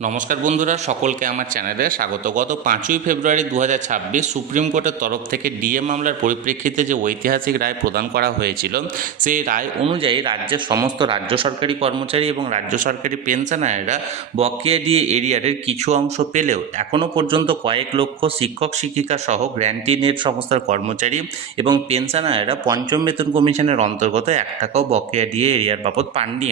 নমস্কার বন্ধুরা, সকলকে আমার চ্যানেলে স্বাগত। গত 5ই ফেব্রুয়ারি 2026 সুপ্রিম কোর্টের তরফ থেকে ডিএ মামলার পরিপ্রেক্ষিতে যে ঐতিহাসিক রায় প্রদান করা হয়েছিল, সেই রায় অনুযায়ী রাজ্যের সমস্ত রাজ্য সরকারি কর্মচারী এবং রাজ্য সরকারি পেনশনাররা বকেয়া ডিএ এরিয়ারের কিছু অংশ পেলেও এখনও পর্যন্ত কয়েক লক্ষ শিক্ষক শিক্ষিকা সহ গ্র্যান্টি নেট সংস্থার কর্মচারী এবং পেনশনাররা পঞ্চম বেতন কমিশনের অন্তর্গত 1 টাকাও বকেয়া ডিএ এরিয়ার বাবদ পাননি।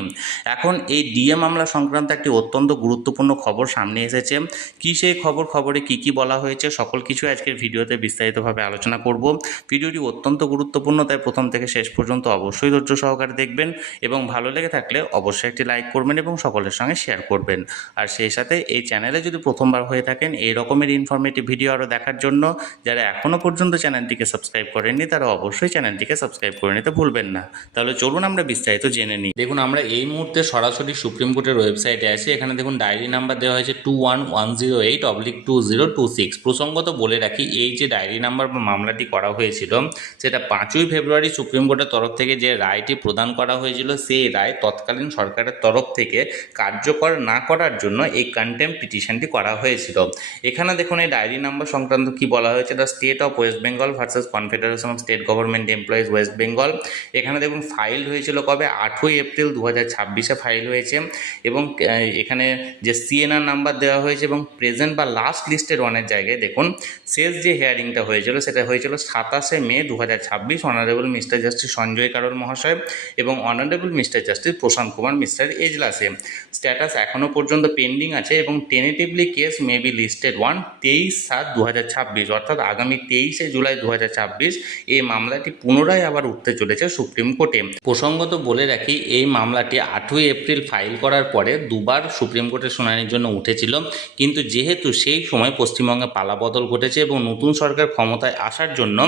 এখন এই ডিএ মামলা সংক্রান্ত একটি অত্যন্ত গুরুত্বপূর্ণ খবর সামনে এসেছে। কি সেই খবরে কি বলা হয়েছে সকল কিছু আজকের ভিডিওতে বিস্তারিতভাবে আলোচনা করব। ভিডিওটি অত্যন্ত গুরুত্বপূর্ণ, তাই প্রথম থেকে শেষ পর্যন্ত অবশ্যই ধৈর্য সহকারে দেখবেন এবং ভালো লেগে থাকলে অবশ্যই একটি লাইক করবেন এবং সকলের সঙ্গে শেয়ার করবেন। আর সেই সাথে এই চ্যানেলে যদি প্রথমবার হয়ে থাকেন এই রকমের ইনফরমেটিভ ভিডিও আরও দেখার জন্য যারা এখনও পর্যন্ত চ্যানেলটিকে সাবস্ক্রাইব করেননি তারা অবশ্যই চ্যানেলটিকে সাবস্ক্রাইব করে নিতে ভুলবেন না। তাহলে চলুন আমরা বিস্তারিত জেনে নিই। দেখুন, আমরা এই মুহূর্তে সরাসরি সুপ্রিম কোর্টের ওয়েবসাইটে আছি। এখানে দেখুন ডায়েরি নাম্বার দেওয়া হয়েছে 21108/2026। প্রসঙ্গত বলে রাখি, এই যে ডায়েরি নাম্বার বা মামলাটি করা হয়েছিল সেটা 5ই ফেব্রুয়ারি সুপ্রিম কোর্টের তরফ থেকে যে রায়টি প্রদান করা হয়েছিল, সেই রায় তৎকালীন সরকারের তরফ থেকে কার্যকর না করার জন্য এই কন্টেম্প পিটিশনটি করা হয়েছিল। এখানে দেখুন এই ডায়েরি নাম্বার সংক্রান্ত কি বলা হয়েছে, the state of West Bengal versus confederation of state government employees West Bengal. এখানে দেখুন ফাইল হয়েছিল কবে, 8ই এপ্রিল 2026 ফাইল হয়েছে এবং এখানে যে সিএনআর নাম্বার দেওয়া হয়েছে এবং প্রেজেন্ট বা লাস্ট লিস্টেড ওয়ানের জায়গায় দেখুন শেষ যে হিয়ারিংটা হয়েছিল সেটা হয়েছিল 27শে মে 2026। Honourable mister justice Sanjay Karol মহাশয় এবং অনারেবল মিস্টার জাস্টিস প্রশান্ত কুমার মিস্টার এজলাসে। স্ট্যাটাস এখনও পর্যন্ত পেন্ডিং আছে এবং টেনেটিভলি কেস মে বি লিস্টেড 23/7/2026, অর্থাৎ আগামী 23শে জুলাই 2026 এই মামলাটি পুনরায় আবার উঠতে চলেছে সুপ্রিম কোর্টে। প্রসঙ্গত বলে রাখি, এই মামলাটি 8ই এপ্রিল ফাইল করার পরে দুবার সুপ্রিম কোর্টের শুনানির জন্য উঠেছিল, কিন্তু যেহেতু সেই সময় পশ্চিমবঙ্গে পালাবদল ঘটেছে এবং নতুন সরকার ক্ষমতায় আসার জন্য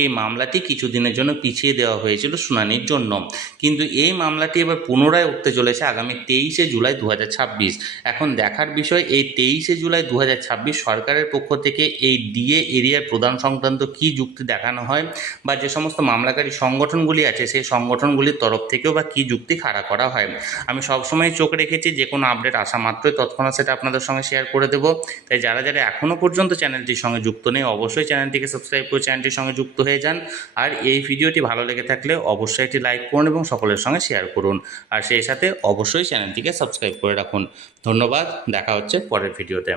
এই মামলাটি কিছুদিনের জন্য পিছিয়ে দেওয়া হয়েছিল শুনানির জন্য। কিন্তু এই মামলাটি এবার পুনরায় উঠতে চলেছে আগামী 23শে জুলাই 2026। এখন দেখার বিষয়, এই 23শে জুলাই 2026 সরকারের পক্ষ থেকে এই ডিএ এরিয়ার প্রদান সংক্রান্ত কী যুক্তি দেখানো হয় বা যে সমস্ত মামলাকারী সংগঠনগুলি আছে সেই সংগঠনগুলির তরফ থেকেও বা কী যুক্তি খাড়া করা হয়। আমি সবসময় চোখ রেখেছি যে কোনো আপডেট আসা মাত্রই তৎক্ষণাৎ সেটা আপনাদের সঙ্গে শেয়ার করে দেবো। তাই যারা এখনও পর্যন্ত চ্যানেলটির সঙ্গে যুক্ত নেই অবশ্যই চ্যানেলটিকে সাবস্ক্রাইব করে চ্যানেলটির সঙ্গে যুক্ত হয়ে যান। আর এই ভিডিওটি ভালো লেগে থাকলে অবশ্যই একটি লাইক করুন এবং সকলের সঙ্গে শেয়ার করুন। আর সেই সাথে অবশ্যই চ্যানেলটিকে সাবস্ক্রাইব করে রাখুন। ধন্যবাদ, দেখা হচ্ছে পরের ভিডিওতে।